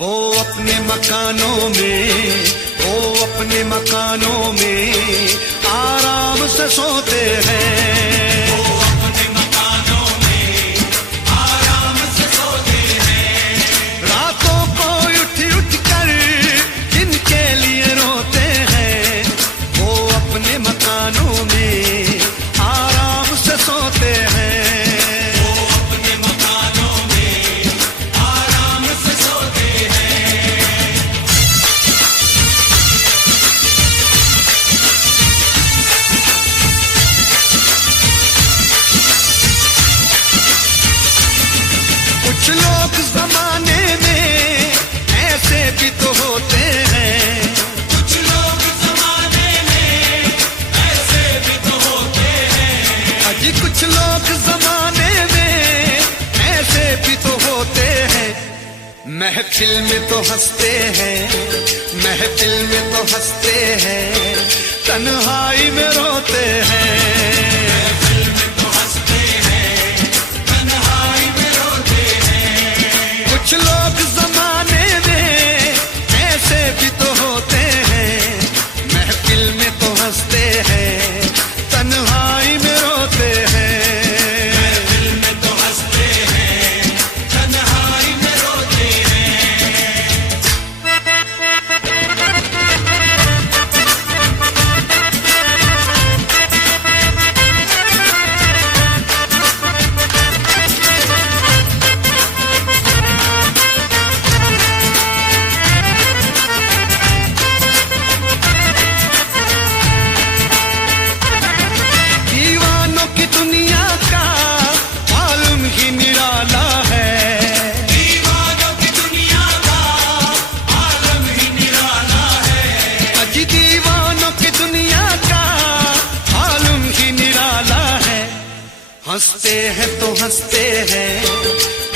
वो अपने मकानों में, वो अपने मकानों में आराम से सोते हैं। वो अपने मकानों में आराम से सोते हैं। रातों को उठ उठ कर जिनके लिए रोते हैं, वो अपने मकानों में आराम से सोते हैं। कुछ लोग जमाने में ऐसे भी तो होते हैं, कुछ लोग जमाने में ऐसे भी तो होते हैं। अजी कुछ लोग जमाने में ऐसे भी तो होते हैं। महफिल में तो हंसते हैं, महफिल में तो हंसते हैं, तन्हाई में रोते हैं। कुछ लोग जमाने में ऐसे भी तो होते हैं, महफिल में तो हंसते हैं, तन्हाई में रोते हैं। महफिल में तो हंसते हैं, तन्हाई में रोते हैं। हंसते हैं तो हंसते हैं,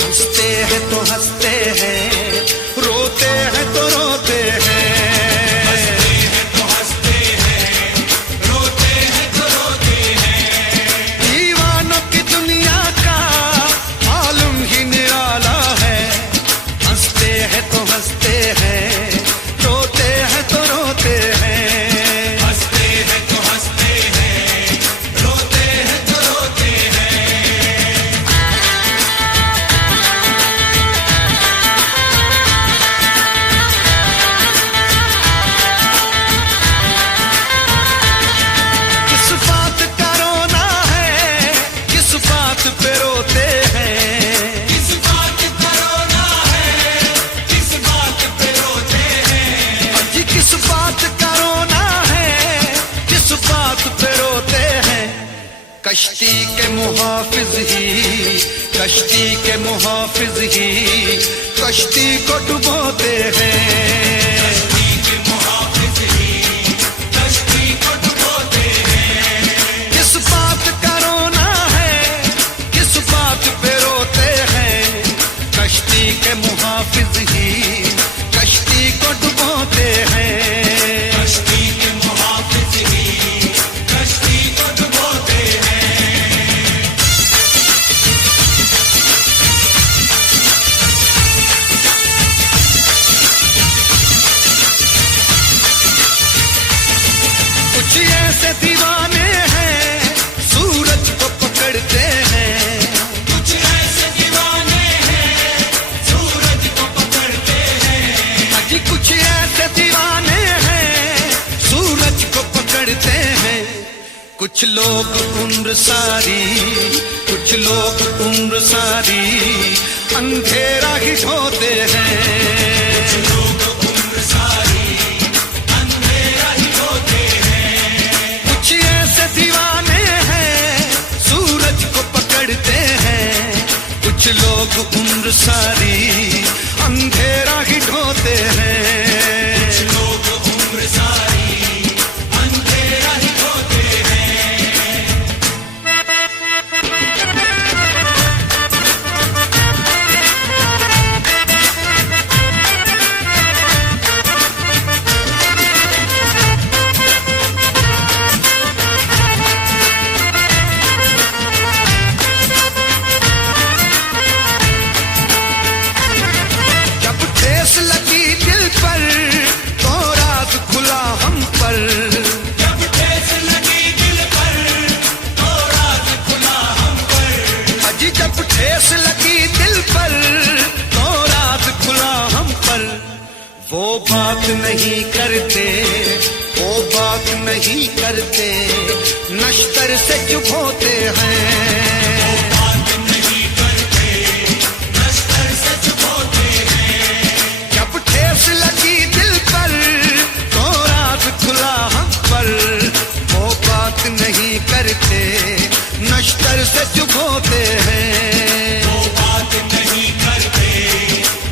हंसते हैं तो हंसते हैं, रोते हैं तो रोते हैं। हंसते हैं तो हंसते हैं, रोते हैं तो रोते हैं। दीवानों की दुनिया का मालूम ही निराला है। हंसते हैं तो हंसते हैं, रोते हैं तो रोते हैं। हंसते हैं तो हंसते हैं, रोते हैं तो रोते हैं। किस बात का रोना है, किस बात पे रोते हैं। किस बात का रोना है, किस बात पे रोते हैं। जी किस बात का रोना है, किस बात पे रोते हैं। कश्ती के मुहाफिज ही, कश्ती के मुहाफिज ही कश्ती को डुबोते हैं। कश्ती के मुहाफिज ही कश्ती को डुबोते हैं। किस बात का रोना है, किस बात पे रोते हैं। कश्ती के मुहाफिज ही कश्ती को डुबोते हैं। कश्ती के मुहाफिज ही कश्ती को डुबोते हैं। कुछ ऐसे दीवाने हैं सूरज को पकड़ते हैं। कुछ ऐसे दीवाने हैं सूरज को पकड़ते हैं। अजी कुछ ऐसे दीवाने हैं सूरज को पकड़ते हैं। कुछ लोग उम्र सारी, कुछ लोग उम्र सारी अंधेरा ही ढोते हैं। कुछ लोग उम्र सारी अंधेरा ही ढोते हैं। कुछ ऐसे दीवाने हैं सूरज को पकड़ते हैं। कुछ लोग उम्र सारी अंधेरा ही ढोते हैं। कुछ लोग उम्र सारी अंधेरा ही ढोते हैं। पर तो राज खुला हम पर। जब ठेस लगी दिल पर तो राज खुला हम पर। अजी जब ठेस लगी दिल पर तो राज खुला हम पर। वो बात नहीं करते, वो बात नहीं करते, नश्तर से चुप होते हैं। बात नहीं करते, नश्तर से चुप होते हैं। जब ठेस लगी दिल पर तो राज खुला हम पर। वो बात नहीं करते, नश्तर से चुप होते हैं। वो बात नहीं करते,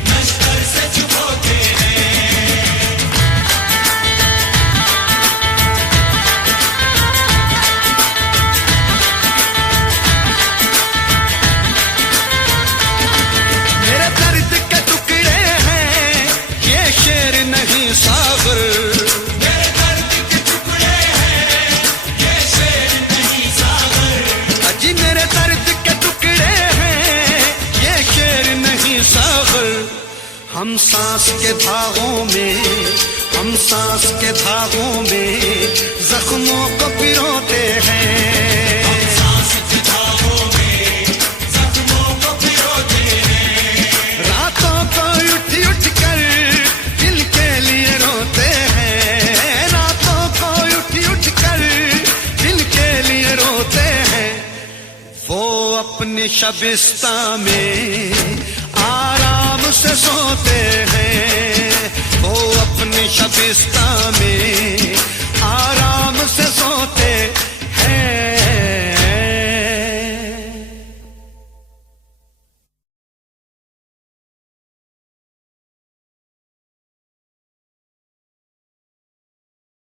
नश्तर से चुप होते हैं। मेरे दर्द के टुकड़े हैं ये शेर नहीं सागर। मेरे दर्द के टुकड़े हैं ये शेर नहीं सागर। अजी मेरे दर्द के टुकड़े हैं ये शेर नहीं सागर। हम सांस के धागों में, हम सांस के धागों में जख्मों को पिरोते हैं। सांस के धागों में जख्मों को पिरोते हैं। रातों को उठ उठ कर दिल के लिए रोते हैं। रातों को उठ उठ कर दिल के लिए रोते हैं। वो अपने शबिस्ता में आराम से सोते हैं। वो अपने शबिस्ता में आराम से सोते